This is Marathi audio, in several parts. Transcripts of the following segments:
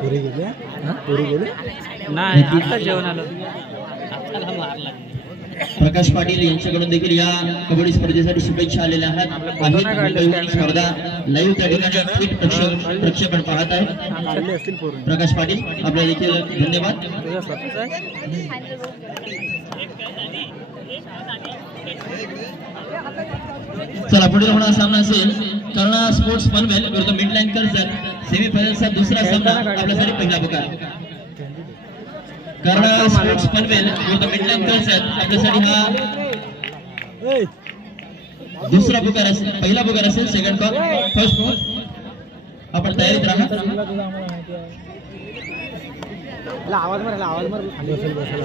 पुरी गेले? पुरी गेले? नाही आता जेवण आलो. मारला प्रकाश पाटील यांच्याकडून देखील या कबड्डी स्पर्धेसाठी शुभेच्छा आलेल्या आहेत. त्यांनी. स्पर्धा लाईव्ह त्या ठिकाणी प्रक्षेपण पाहत आहे. प्रकाश पाटील आपल्या देखील धन्यवाद. चला पुढील होणारा सामना असेल कर्णा स्पोर्ट्स पनवेल विरुद्ध मिडलँड कर्जत. सेमी फायनलचा दुसरा सामना आपल्यासाठी पहिला पुकार. कर्णा स्पोर्ट्स पनवेल विरुद्ध मिडलँड कर्जत आपल्यासाठी हा दुसरा पुकार असेल पहिला पुकार असेल सेकंड कॉल फ़र्स्ट कॉल आपण तयारीत राहा. आवाज़ मार आवाज़ मार. बसेल बसेल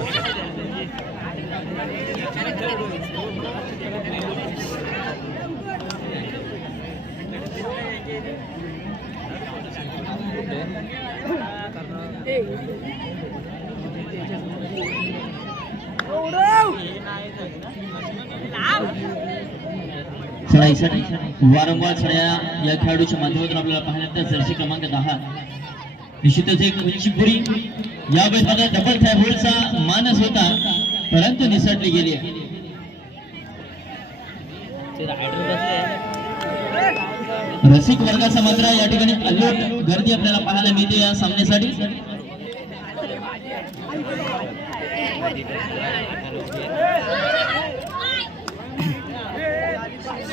चढाईसाठी वारंवार चढ्या या खेळाडूच्या माध्यमातून आपल्याला पाहण्यात जर्सी क्रमांक दहा. निश्चितच एक उंचीपुरी या बैठका डबल थॅबोल्डचा मानस होता परंतु निसटली गेली रसिक वर्गाचा मात्र या ठिकाणी अलोट गर्दी आपल्याला पाहायला मिळते या सामन्यासाठी मारला रे हो हे हो प्रत्येक दिवस ए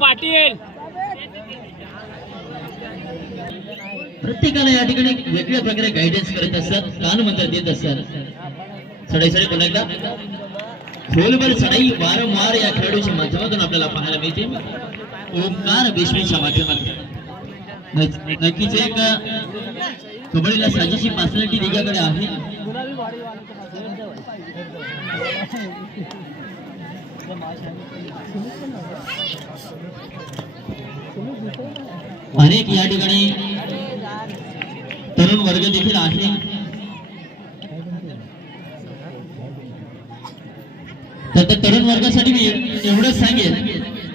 पाटील प्रत्येकाला या ठिकाणी वेगळ्या प्रकारे गायडन्स करत असतात कान मंत्र देत असतात. चढाई सडे पुन्हा एकदा. खोलवर चढाई वारंवार या खेळाडूच्या माध्यमातून आपल्याला पाहायला मिळते. ओंकार बेशमीच्या माध्यमातून. नक्कीच एक कबड्डीला साजेशी पर्सनॅलिटी दिग्याकडे आहे. अनेक या ठिकाणी तरुण वर्ग देखील आहे. तर तरुण वर्गासाठी मी एवढंच सांगेन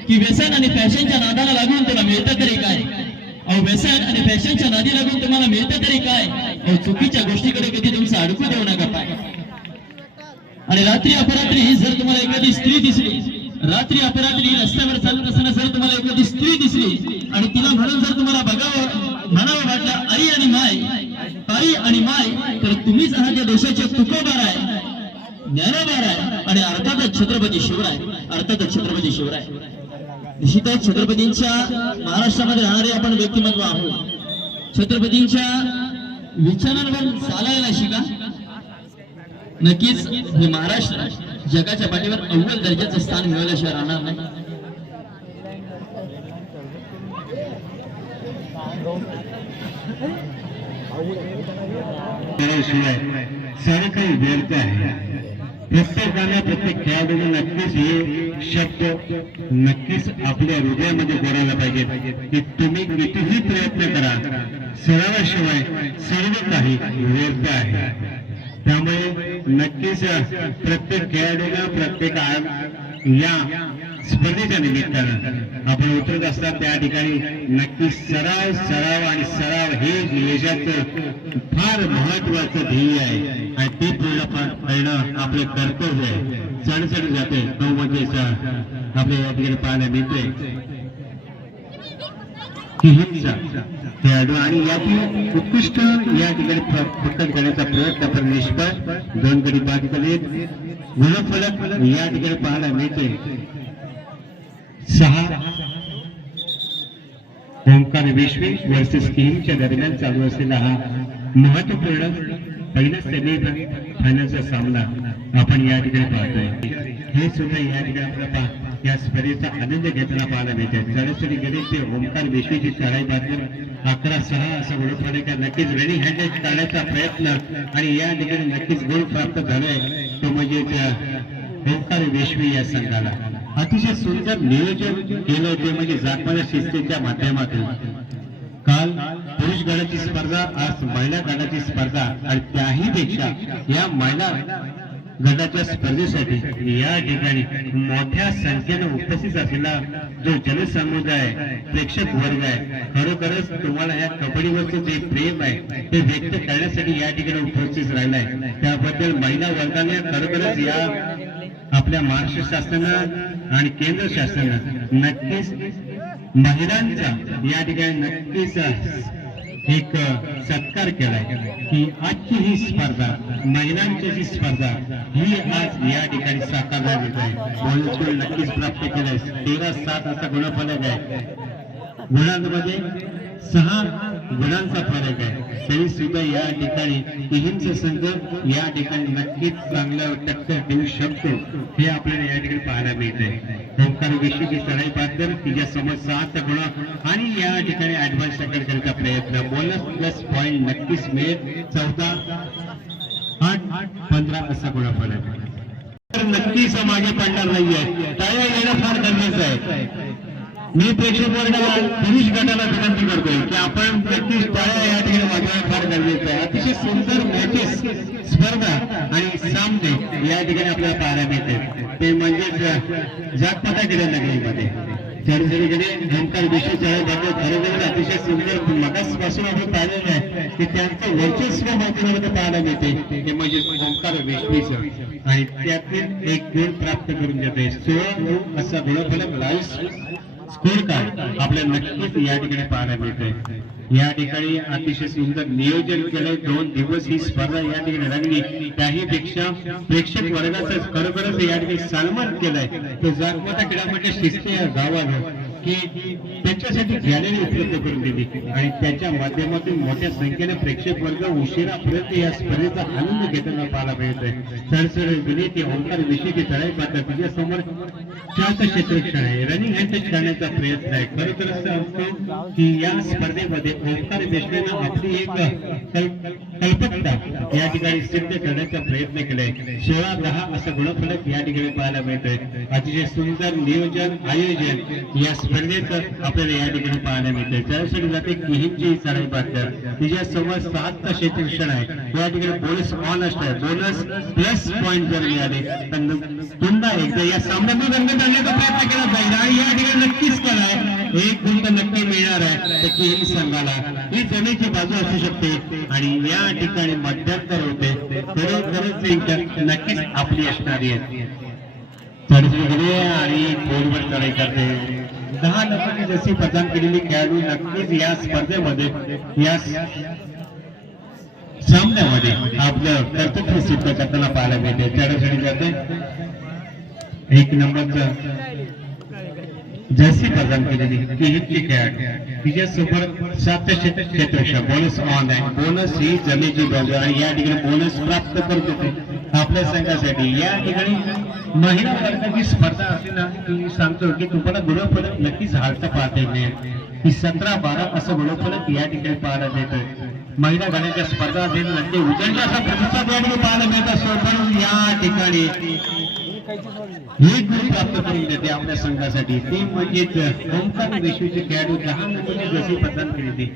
की व्यसन आणि फॅशनच्या नादाला लागून तुला मिळतं तरी काय? अहो व्यसन आणि फॅशनच्या नादी लागून तुम्हाला मिळतं तरी काय? अहो चुकीच्या गोष्टीकडे कधी तुमचं अडकू देऊ नका पाय. आणि रात्री अपरात्री जर तुम्हाला एखादी स्त्री दिसली रात्री अपरात्री रस्त्यावर चालत असताना जर तुम्हाला एखादी स्त्री दिसली आणि तिला म्हणून जर तुम्हाला बघावं म्हणावं वाटलं आई आणि माय ताई आणि माय तर तुम्हीच आहात या देशाचे तुकोबार आहे. ज्ञानोबार आहे आणि अर्थातच छत्रपती शिवराय अर्थातच छत्रपती शिवराय. निश्चितच छत्रपतींच्या महाराष्ट्रामध्ये राहणारे आपण व्यक्तिमत्व आहोत. छत्रपतींच्या विचारांवर चालायला शिका. नक्कीच हे महाराष्ट्र जगाच्या पाठीवर अव्वल दर्जाचं स्थान मिळवल्याशिवाय राहणार नाही. शिवाय काही व्यर्थ आहे. प्रत्येकाने प्रत्येक खेळाडूने नक्कीच हे शब्द नक्कीच आपल्या हृदयामध्ये बोलायला पाहिजे. की तुम्ही कितीही प्रयत्न करा सरावाशिवाय सर्व काही व्यर्थ आहे. त्यामुळे नक्कीच प्रत्येक खेळाडूला प्रत्येक या स्पर्धेच्या निमित्तानं आपण उतरत असतात त्या ठिकाणी नक्की सराव सराव आणि सराव हे यशाचं फार महत्वाचं ध्येय आहे. आणि ते पूर्ण करणं आपलं कर्तव्य आहे. चढचढ जाते. नऊ म्हणजे आपल्या या पाहायला मिळते ही हिंसा खेळाडू आणि यातील उत्कृष्ट या ठिकाणी प- करण्याचा प्रयत्न आपण निष्फळ दोन गडी बाद केले गुणफलक या ठिकाणी पाहायला मिळते सहा. ओंकार विश्वे वर्सेस टीमच्या दरम्यान चालू असलेला हा महत्त्वपूर्ण पहिला सेमी फायनलचा सामना आपण या ठिकाणी पाहतोय. हे सुद्धा या ठिकाणी आपल्याला या स्पर्धेचा आनंद घेताना पाहायला मिळते चढसरी गणित ते ओंकार विश्वेची चढाई बाजून अकरा सहा असं गुणफलक नक्कीच रेडी हँडेड काढण्याचा प्रयत्न आणि या ठिकाणी नक्कीच गुण प्राप्त झालाय. तो म्हणजे त्या ओंकार विश्वी या संघाला. अतिशय सुंदर नियोजन केलं होते म्हणजे जातमाच्या शिस्तीच्या माध्यमातून. काल पुरुष गटाची स्पर्धा आज महिला गटाची स्पर्धा आणि त्याही पेक्षा या महिला गटाच्या स्पर्धेसाठी या ठिकाणी मोठ्या संख्येनं उपस्थित असलेला जो जनसमुदाय प्रेक्षक वर्ग आहे खरोखरच तुम्हाला या कबड्डीवरचं जे प्रेम आहे ते व्यक्त करण्यासाठी या ठिकाणी उपस्थित राहिलाय. त्याबद्दल महिला वर्गाने खरोखरच या आपल्या महाराष्ट्र शासनानं आणि केंद्र शासनानं नक्कीच महिलांचा या ठिकाणी नक्कीच एक सत्कार केलाय की आजची ही स्पर्धा महिलांची जी स्पर्धा ही आज या ठिकाणी साकार येत आहे. नक्कीच प्राप्त केलंय. तेरा सात असा गुणफलक आहे गुणांमध्ये सहा गुणांचा फरक आहे. तरी सुद्धा या ठिकाणी तिहींचा संघ या ठिकाणी नक्कीच चांगलं टक्कर देऊ शकतो हे आपल्याला या ठिकाणी पाहायला मिळते ओंकार विषयी चढाई पाहतर तिच्या समोर सात गुण आणि या ठिकाणी ऍडव्हान्स टक्कर करण्याचा प्रयत्न. बोनस प्लस पॉईंट नक्कीच मिळेल. चौदा आठ पंधरा असा गुणा तर नक्कीच मागे पडणार नाहीये. तयार येणं फार गरजेचं आहे. मी प्रेक्षक वर्गाला पुरुष गटाला विनंती करतोय की आपण नक्कीच टाळ्या या ठिकाणी वाजवायला फार गरजेचं आहे. अतिशय सुंदर मॅचेस स्पर्धा आणि सामने या ठिकाणी आपल्याला पाहायला मिळते. ते म्हणजेच जातपाता केल्या नगरीमध्ये चर्चेकडे ओंकार विश्व चढाई बाबत अतिशय सुंदर मगासपासून आपण पाहिलेलं आहे की त्यांचं वर्चस्व माध्यमामध्ये पाहायला मिळते. ते म्हणजे ओंकार विश्वीचं आणि त्यातील एक गुण प्राप्त करून देते. सोळा गुण असा गुणफलक लाईव्ह स्कोर कार्ड आपल्याला नक्कीच या ठिकाणी पाहायला मिळते या ठिकाणी अतिशय सुंदर नियोजन केलंय. दोन दिवस ही स्पर्धा या ठिकाणी रंगली. त्याही पेक्षा प्रेक्षक वर्गाचं खरोखरच या ठिकाणी सन्मान केलाय. तो जागमता क्रीडामध्ये शिस्ते या गावानं की त्याच्यासाठी गॅलरी उपलब्ध करून दिली. आणि त्याच्या माध्यमातून मोठ्या संख्येने प्रेक्षक वर्ग उशिरापर्यंत या स्पर्धेचा आनंद घेताना पाहायला मिळतोय. सरसर विनेते ओंकार विषयी तळाई पात्र तुझ्या समोर चार क्षेत्ररक्षण आहे. रनिंग हँड टच करण्याचा प्रयत्न आहे. खरं तर असं असतो की या स्पर्धेमध्ये ओंकार देशनेनं आपली एक कल्पकता या ठिकाणी सिद्ध करण्याचा प्रयत्न केलाय. सोळा दहा असा गुणफलक या ठिकाणी पाहायला मिळतोय. अतिशय सुंदर नियोजन आयोजन या स्पर्धेचं आपल्याला या ठिकाणी पाहायला मिळते त्यासाठी जाते किहिमची चढाई पात्र तिच्या समोर सात सातचं शिक्षण आहे. या ठिकाणी बोनस ऑनस्ट आहे बोनस प्लस पॉईंट जर मिळाले तर पुन्हा एकदा या सामन्यामध्ये रंगत आणण्याचा प्रयत्न केला जाईल. आणि या ठिकाणी नक्कीच करा. एक गुण नक्की मिळणार आहे. तर किहिम संघाला ही जमेची बाजू असू शकते. आणि या ठिकाणी मध्यंतर होते खरोखरच एक नक्कीच आपली असणारी आहे. चढ आणि गोलवर चढाई करते. दहा लोकांनी जशी प्रदान केलेली खेळाडू नक्कीच या स्पर्धेमध्ये या सामन्यामध्ये आपलं कर्तृत्व सिद्ध करताना पाहायला मिळते. चढासाठी जाते एक नंबरचं जर्सी प्रदान केलेली किहितली खेळाडू तिच्या सोबत सात क्षेत्र बोनस ऑन आहे बोनस ही जमेची बाजू आणि या ठिकाणी बोनस प्राप्त करत होते. आपल्या संघासाठी. या ठिकाणी महिला वर्गाची स्पर्धा असते ना की सांगतो की तुम्हाला गुणफलक नक्कीच हालता पाहता येईल की सतरा बारा असं गुणफलक या ठिकाणी पाहायला मिळतोय महिला गाण्याच्या स्पर्धा असेल म्हणजे नक्की उजळचा असा प्रतिसाद या ठिकाणी पाहायला मिळत असतो. पण या ठिकाणी एक गुण प्राप्त करून देते आपल्या संघासाठी. ते म्हणजेच ओंकार विश्वचे खेळाडू दहा नंबरची जशी प्रदान केली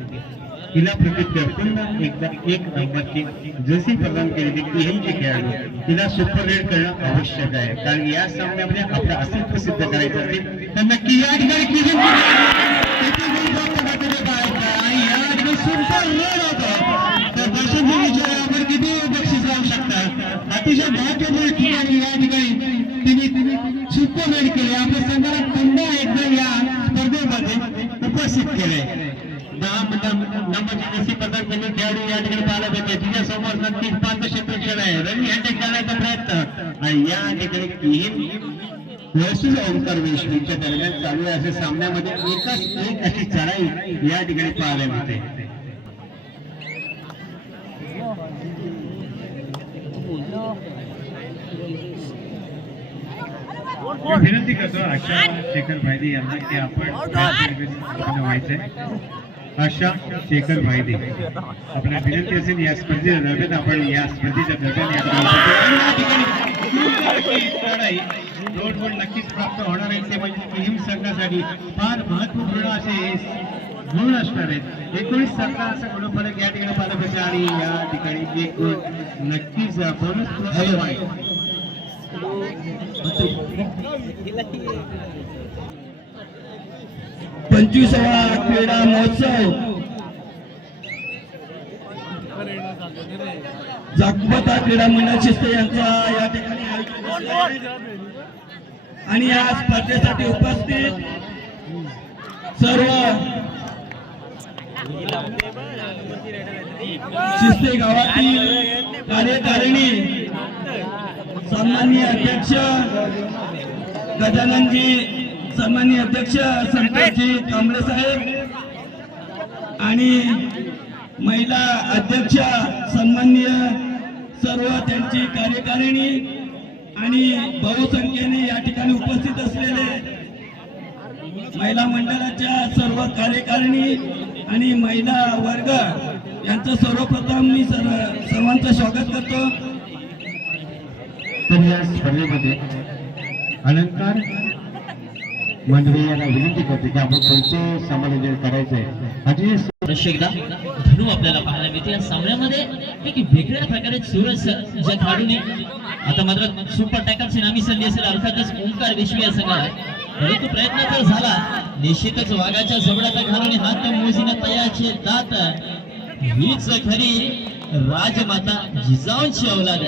ती तिला पुन्हा एकदा एक नंबरची जशी प्रदान केली ती खेळाडू तिला सुपर रेड करणं आवश्यक आहे. कारण या सामन्यामध्ये आपलं अस्तित्व सिद्ध करायचं असेल तर नक्की या ठिकाणी तर किती राहू शकतात अतिशय महत्त्वपूर्ण ठिकाणी या ठिकाणी तिने सुपर रेड केले. आपल्या संघाला पुन्हा एकदा या स्पर्धेमध्ये उपस्थित केले. नंबरची जशी प्रदान खेळाडू या ठिकाणी पाहायला मिळते तिच्यासमोर नक्कीच पाच क्षेत्रक्षण आहे. रवी हँडे करण्याचा प्रयत्न. आणि या ठिकाणी तीन वर्षीय ओंकार दरम्यान चालू आहे. असे सामन्यामध्ये एकाच एक अशी चढाई या ठिकाणी पाहायला मिळते. विनंती करतो आशा शेखर भाईदे यांना की आपण व्हायचंय. आशा शेखर भाईदे आपल्या विनंती असेल या स्पर्धेच्या दरम्यान आपण या स्पर्धेच्या दरम्यान या ठिकाणी- या ठिकाणी दोन गुण नक्कीच प्राप्त होणार आहेत ते म्हणजे टीम संघासाठी फार महत्त्वपूर्ण असे गुण असणार आहेत. एकोणीस संघा असं गुणफलक या ठिकाणी पाहायला आणि या ठिकाणी एक गुण नक्कीच आपण प्रोत्साहन आहे. पंचवीसावा क्रीडा महोत्सव. जागपता क्रीडा मंडळ शिस्त यांचा या ठिकाणी आणि या स्पर्धेसाठी उपस्थित सर्व शिस्ते गावातील कार्यकारिणी सन्माननीय अध्यक्ष गजाननजी सन्माननीय अध्यक्ष संतोषजी कांबळे साहेब आणि महिला अध्यक्ष सन्माननीय सर्व त्यांची कार्यकारिणी आणि बहुसंख्येने या ठिकाणी उपस्थित असलेले महिला मंडळाच्या सर्व कार्यकारिणी आणि महिला वर्ग यांचं सर्वप्रथम मी सर्व सर्वांचं स्वागत करतो. तर या स्पर्धेमध्ये अलंकार मंडळी यांना विनंती करते की आपण पुढचे समालोचन करायचं आहे. आणि एकदा धनु आपल्याला पाहायला मिळते. या सामन्यामध्ये एक वेगळ्या प्रकारे सुरज ज्या खेळाडूने आता मात्र सुपर टॅकरची नामी संधी असेल. अर्थातच ओंकार विश्व या संघाला. परंतु प्रयत्न तर झाला. निश्चितच वाघाच्या जबडात घालून हात मोजीने तयाचे दात हीच खरी राजमाता जिजाऊंची औलाद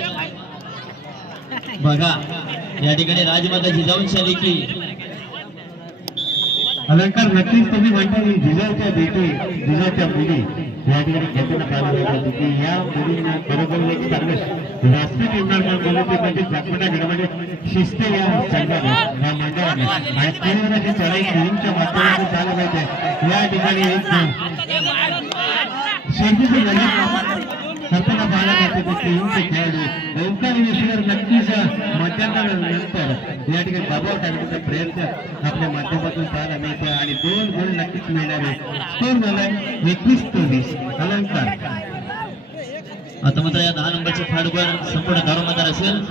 बघा या ठिकाणी राजमाता जिजाऊंची आली की अलंकार नक्कीच तुम्ही म्हणता की जिजाऊच्या बेटी जिजाच्या मुली या ठिकाणी घेताना पाहायला मिळतात की या मुलींना बरोबर एक चांगलं व्यासपीठ निर्माण करून ते म्हणजे जागपटा गडामध्ये शिस्त या संघाने या मंडळाने आणि तीव्र चढाई मुलींच्या माध्यमातून झालं पाहिजे या ठिकाणी एक शेतीचं गणित करताना पाहायला मिळते की टीमचे खेळाडू ओंकार विश्वर नक्कीच मध्यांतरानंतर या ठिकाणी दबाव टाकण्याचा प्रयत्न आपल्या माध्यमातून पाहायला मिळतो आणि दोन गोल नक्कीच मिळणारे स्कोर झालाय एकवीस चोवीस अलंकार. आता मात्र या दहा नंबरच्या फॅडवर संपूर्ण दारोमदार असेल.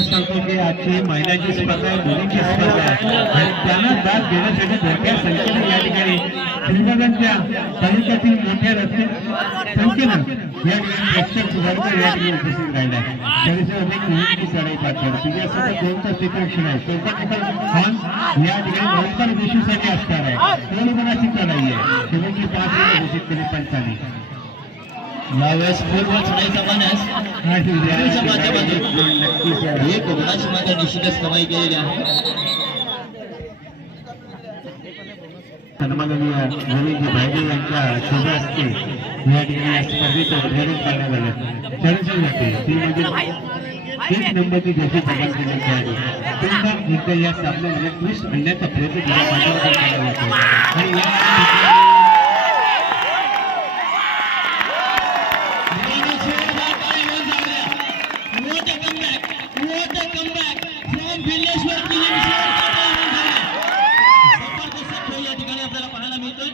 सांगतो की आजची महिलांची स्पर्धा आहे मुलींची स्पर्धा आहे. आणि त्यांना दाद देण्यासाठी मोठ्या संख्येने या ठिकाणी श्रीनगरच्या तालुक्यातील मोठ्या रस्ते संख्येनं या ठिकाणी या ठिकाणी उपस्थित राहिला आहे अनेक मुलींची चढाई दोनचा आहे? चौथा हॉल? या ठिकाणी असणार आहे. कोणी गुणाची चढाई आहे शेवटची पाच घोषित केली पंचाने यावेळेस पूर्व चढाईचा मानस धनुच्या माध्यमातून. एक गुणाची मात्र निश्चितच कमाई केलेली आहे सन्माननीय गोविंद भाईजी यांच्या शुभ हस्ते या ठिकाणी स्पर्धेचं उद्घाटन करण्यात आलं चर्चा जाते ती म्हणजे एक नंबरची जशी प्रदान केली खेळाडू पुन्हा एकदा या सामन्यामध्ये ट्विस्ट आणण्याचा प्रयत्न केला आणि या from Bhileshwar या ठिकाणी आपल्याला पाहायला मिळतोय.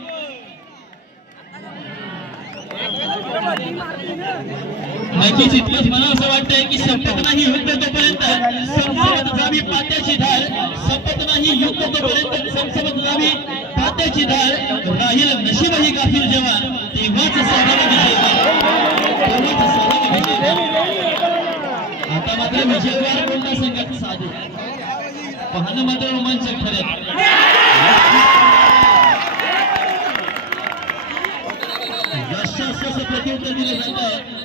नक्कीच इतकंच मला असं वाटतंय की संपत नाही युद्ध तोपर्यंत संसवत जावी पात्याची ढाल संपत नाही युद्ध तोपर्यंत संसवत जावी पात्याची ढाल. राहील नशीबही गाफील जेव्हा तेव्हाच साधारण विजय तेव्हाच साधारण विजय आता मात्र विजयवार कोणत्या संघात साधू? ಹಣ್ಣು ಮಾತ್ರ ಮನುಷ್ಯ ಖರೆ असं प्रत्युत्तर दिलं जातं.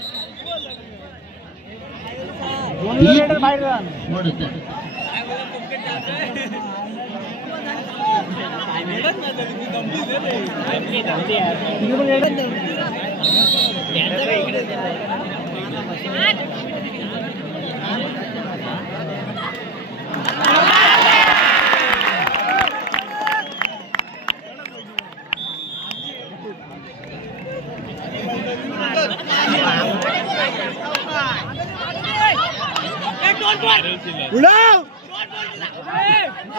উড়াও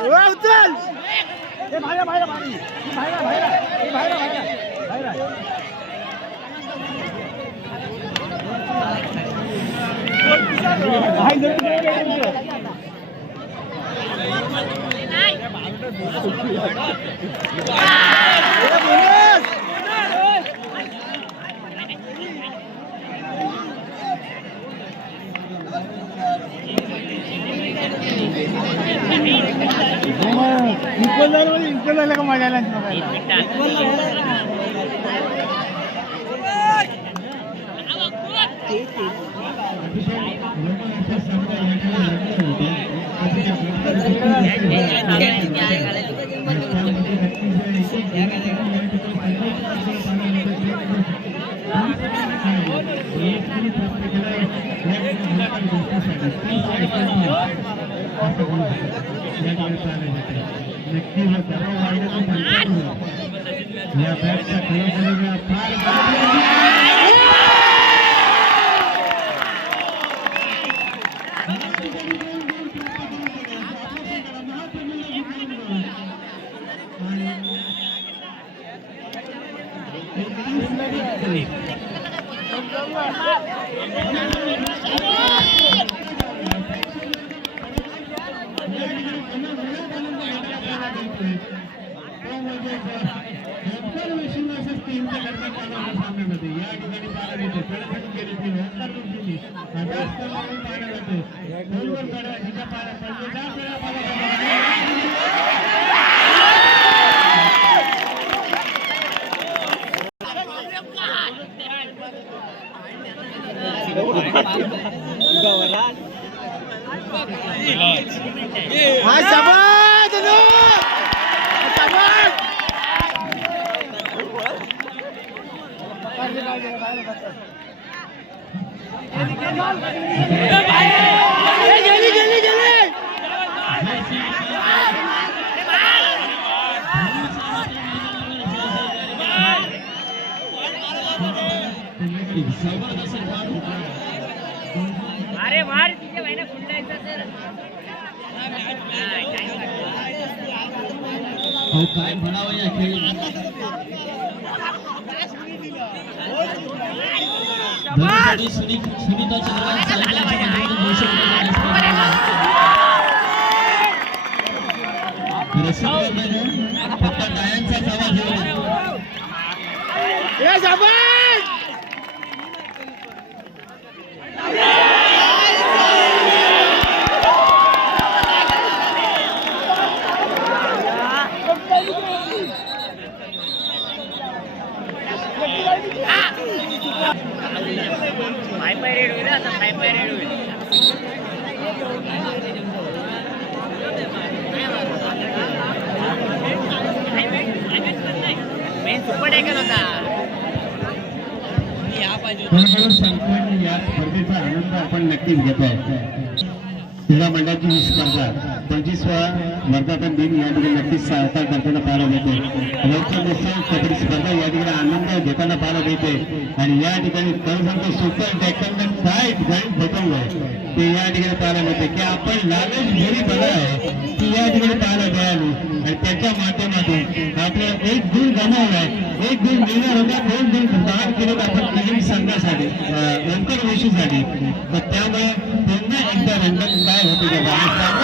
উড়াও চল এ ভাইরা ভাইরা ভাইরা ভাইরা এ ভাইরা ভাইরা ভাইরা ভাইরা ভাইরা इक्वल झालं म्हणजे इक्वल झालं का मजा आला या बॅटच्या प्रयोगाला फार हा शाबास धनु! शाबास ए, गेली गेली गेली अरे मार तर. काय म्हणावं या खेळी धनुसाठी सुनी सुनीता साहेबांच्या माध्यमातून दोनशे रुपये देण्यास पात्र आहे. रसिक वर्गाने फक्त टाळ्यांचाच आवाज येऊ दे. ए शाबास पाय पाय रेड होईल आता पाय पाय रेड होईल मेन सुपर डेकर होता या पाहिजे खरोखरच सांगतोय की या स्पर्धेचा आनंद आपण नक्कीच घेतोय क्रीडा मंडळाची ही स्पर्धा पंचवीसवा वर्धापन दिन सहकार ठिकाणी करताना पाहायला मिळते रोजच्या नुकसान कबड्डी स्पर्धा या ठिकाणी आनंद घेताना पाहायला मिळते आणि या ठिकाणी खरं सांगतो सुपर डेकन काय गणित बदललंय ते या ठिकाणी पाहायला मिळते की आपण लालच घरी बघा आहे ती या ठिकाणी पाहायला मिळाली आणि त्याच्या माध्यमातून आपल्याला एक गुण गमावलाय एक गुण मिळणार होता दोन गुण दहा किलो आपण नवीन संघासाठी अंतर्वेशीसाठी तर त्यामुळे पुन्हा एकदा रंगत काय होते